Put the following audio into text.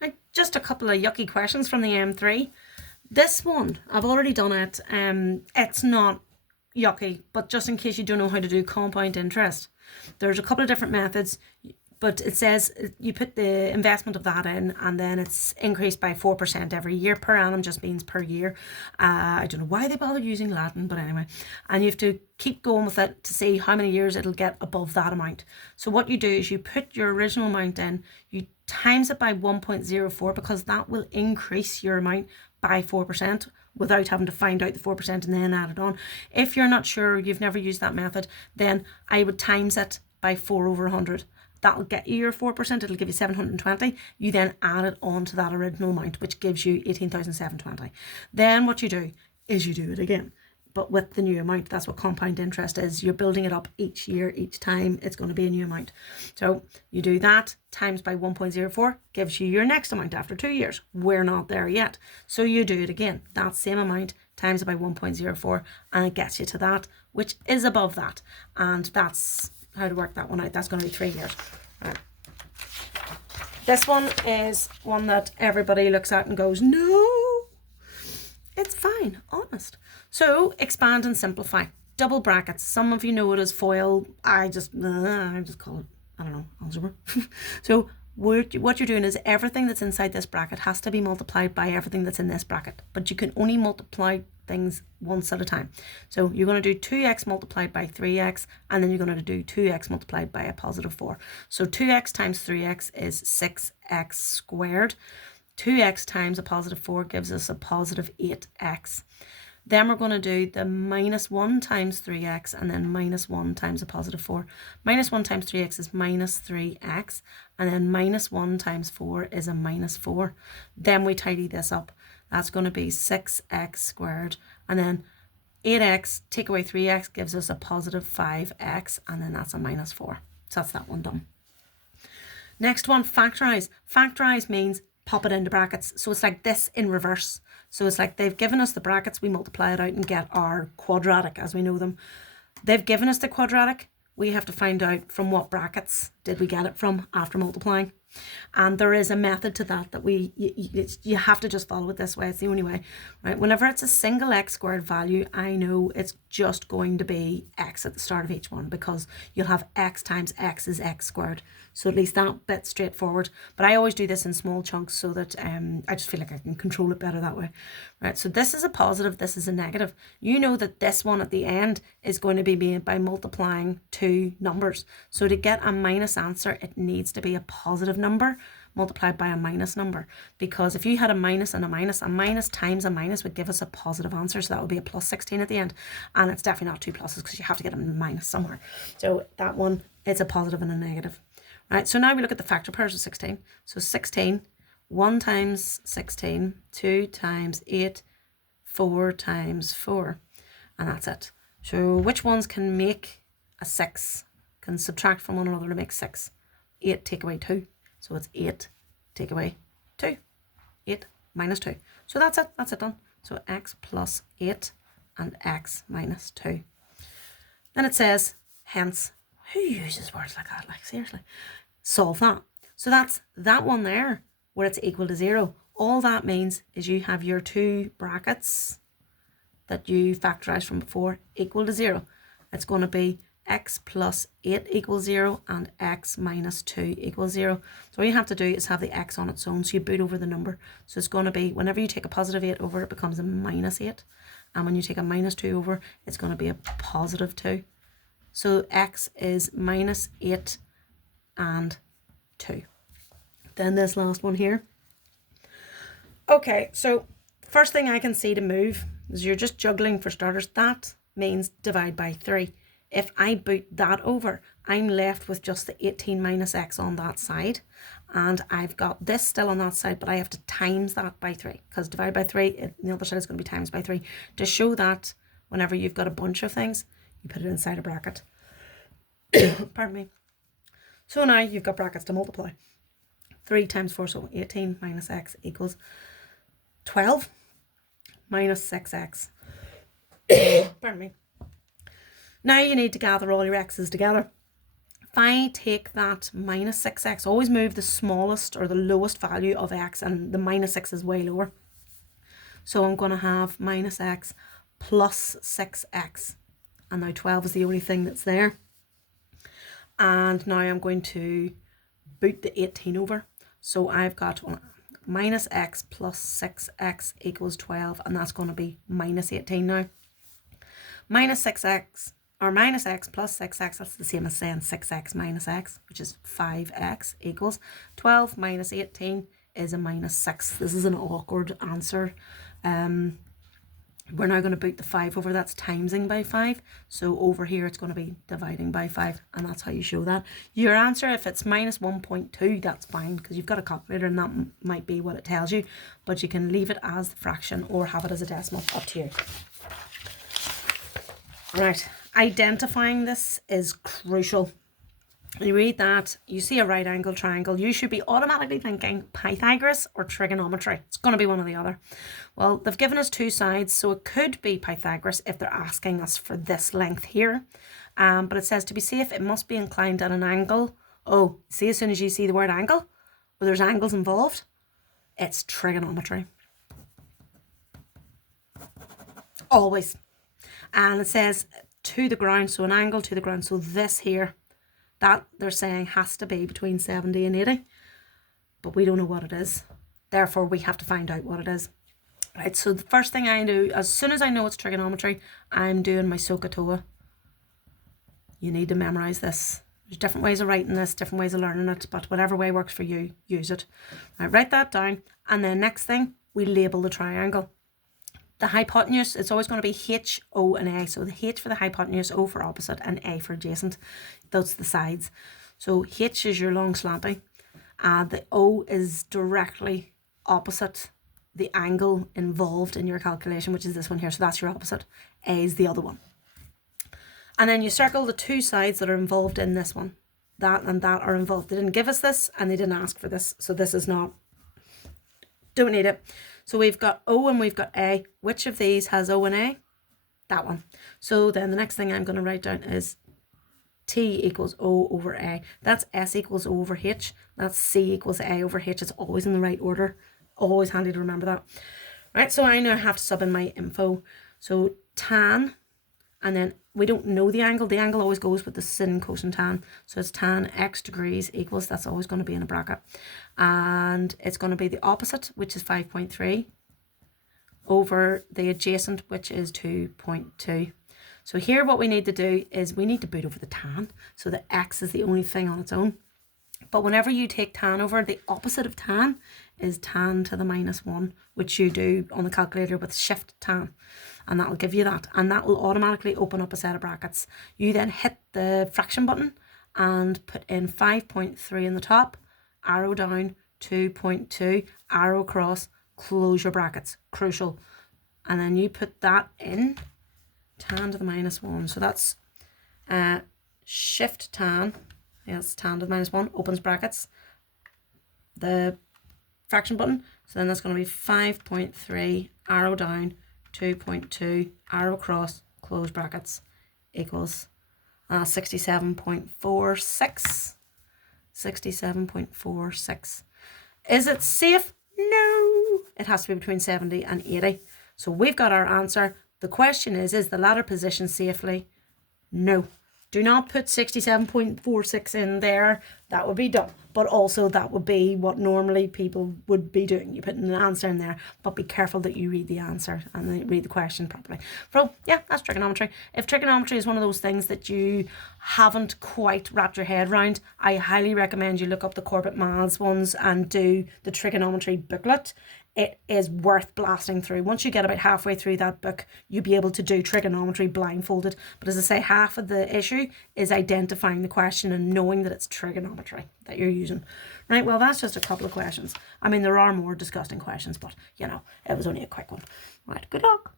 Right, just a couple of yucky questions from the M3. This one, I've already done it. It's not yucky, but just in case you don't know how to do compound interest, there's a couple of different methods, but it says you put the investment of that in and then it's increased by 4% every year. Per annum just means per year. I don't know why they bother using Latin, but anyway. And you have to keep going with it to see how many years it'll get above that amount. So what you do is you put your original amount in, you times it by 1.04 because that will increase your amount by 4% without having to find out the 4% and then add it on. If you're not sure, you've never used that method, then I would times it by 4 over 100. That'll get you your 4%, it'll give you 720. You then add it on to that original amount, which gives you 18,720. Then what you do is you do it again, but with the new amount. That's what compound interest is. You're building it up each year, each time it's going to be a new amount. So you do that times by 1.04 gives you your next amount after 2 years. We're not there yet. So you do it again, that same amount times it by 1.04 and it gets you to that, which is above that. And that's how to work that one out. That's going to be 3 years. Right. This one is one that everybody looks at and goes, no, it's fine, honest. So expand and simplify. Double brackets. Some of you know it as FOIL. I just call it, I don't know, algebra. So what you're doing is everything that's inside this bracket has to be multiplied by everything that's in this bracket, but you can only multiply things once at a time. So you're going to do 2x multiplied by 3x, and then you're going to do 2x multiplied by a positive 4. So 2x times 3x is 6x squared. 2x times a positive 4 gives us a positive 8x. Then we're going to do the minus 1 times 3x and then minus 1 times a positive 4. Minus 1 times 3x is minus 3x, and then minus 1 times 4 is a minus 4. Then we tidy this up. That's going to be 6x squared, and then 8x take away 3x gives us a positive 5x, and then that's a minus 4. So that's that one done. Next one, factorize. Factorize means pop it into brackets. So it's like this in reverse. So it's like they've given us the brackets, we multiply it out and get our quadratic as we know them. They've given us the quadratic. We have to find out from what brackets did we get it from after multiplying. And there is a method to that you have to just follow it this way. It's the only way, right? Whenever it's a single x squared value, I know it's just going to be x at the start of each one because you'll have x times x is x squared. So at least that bit's straightforward. But I always do this in small chunks so that I just feel like I can control it better that way, right? So this is a positive, this is a negative. You know that this one at the end is going to be made by multiplying two numbers. So to get a minus answer, it needs to be a positive number multiplied by a minus number, because if you had a minus and a minus times a minus would give us a positive answer, so that would be a plus 16 at the end, and it's definitely not two pluses because you have to get a minus somewhere. So that one, it's a positive and a negative, right? So now we look at the factor pairs of 16. So 16, 1 times 16, 2 times 8, 4 times 4, and that's it. So which ones can make a 6, can subtract from one another to make 6? 8 take away 2. So it's 8 take away 2. 8 minus 2. So that's it done. So x plus 8 and x minus 2. Then it says, hence, who uses words like that? Like, seriously. Solve that. So that's that one there where it's equal to 0. All that means is you have your two brackets that you factorized from before equal to 0. It's going to be x plus 8 equals 0 and x minus 2 equals 0. So all you have to do is have the x on its own, so you boot over the number. So it's going to be, whenever you take a positive 8 over, it becomes a minus 8. And when you take a minus 2 over, it's going to be a positive 2. So x is minus 8 and 2. Then this last one here. Okay, so first thing I can see to move is you're just juggling for starters. That means divide by 3. If I boot that over, I'm left with just the 18 minus x on that side. And I've got this still on that side, but I have to times that by 3. Because divide by 3, the other side is going to be times by 3. To show that whenever you've got a bunch of things, you put it inside a bracket. Pardon me. So now you've got brackets to multiply. 3 times 4, so 18 minus x equals 12 minus 6x. Pardon me. Now you need to gather all your x's together. if I take that minus 6x, always move the smallest or the lowest value of x, and the minus 6 is way lower. So I'm going to have minus x plus 6x. And now 12 is the only thing that's there. And now I'm going to boot the 18 over. So I've got minus x plus 6x equals 12. And that's going to be minus 18 now. Minus 6x, or minus x plus 6x, that's the same as saying 6x minus x, which is 5x equals 12 minus 18 is a minus 6. This is an awkward answer. We're now going to boot the 5 over. That's timesing by 5. So over here it's going to be dividing by 5, and that's how you show that. Your answer, if it's minus 1.2, that's fine because you've got a calculator and that might be what it tells you, but you can leave it as the fraction or have it as a decimal, up to you. Right, identifying this is crucial. You read that, you see a right angle triangle, you should be automatically thinking Pythagoras or trigonometry. It's going to be one or the other. Well, they've given us two sides, so it could be Pythagoras if they're asking us for this length here. But it says to be safe, it must be inclined at an angle. Oh, see, as soon as you see the word angle, or there's angles involved, it's trigonometry. Always. And it says to the ground, so an angle to the ground. So this here, that they're saying has to be between 70 and 80, but we don't know what it is. Therefore, we have to find out what it is. Right, so the first thing I do, as soon as I know it's trigonometry, I'm doing my SOHCAHTOA. You need to memorize this. There's different ways of writing this, different ways of learning it, but whatever way works for you, use it. Right, write that down, and then next thing, we label the triangle. The hypotenuse, it's always going to be H, O and A. So the H for the hypotenuse, O for opposite, and A for adjacent. That's the sides. So H is your long slanty. The O is directly opposite the angle involved in your calculation, which is this one here. So that's your opposite. A is the other one. And then you circle the two sides that are involved in this one. That and that are involved. They didn't give us this and they didn't ask for this. So this is not, don't need it. So we've got O and we've got A. Which of these has O and A? That one. So then the next thing I'm going to write down is T equals O over A. That's S equals O over H. That's C equals A over H. It's always in the right order. Always handy to remember that. Right, so I now have to sub in my info. So tan, and then we don't know the angle. The angle always goes with the sin, cosine, tan. So it's tan x degrees equals, that's always going to be in a bracket. And it's going to be the opposite, which is 5.3, over the adjacent, which is 2.2. So here what we need to do is we need to boot over the tan. So the x is the only thing on its own. But whenever you take tan over, the opposite of tan is tan to the minus 1, which you do on the calculator with shift tan. And that will give you that. And that will automatically open up a set of brackets. You then hit the fraction button and put in 5.3 in the top, arrow down, 2.2, arrow across, close your brackets. Crucial. And then you put that in, tan to the minus 1. So that's shift tan. Yes, tan to the minus 1, opens brackets, the fraction button. So then that's going to be 5.3, arrow down, 2.2, arrow across, close brackets, equals 67.46. 67.46. Is it safe? No. It has to be between 70 and 80. So we've got our answer. The question is the ladder positioned safely? No. Do not put 67.46 in there. That would be dumb. But also that would be what normally people would be doing. You put an answer in there, but be careful that you read the answer and then read the question properly. So yeah, that's trigonometry. If trigonometry is one of those things that you haven't quite wrapped your head around, I highly recommend you look up the Corbett Maths ones and do the trigonometry booklet. It is worth blasting through. Once you get about halfway through that book, you'll be able to do trigonometry blindfolded. But as I say, half of the issue is identifying the question and knowing that it's trigonometry that you're using. Right, well, that's just a couple of questions. I mean, there are more disgusting questions, but, you know, it was only a quick one. Right, good luck.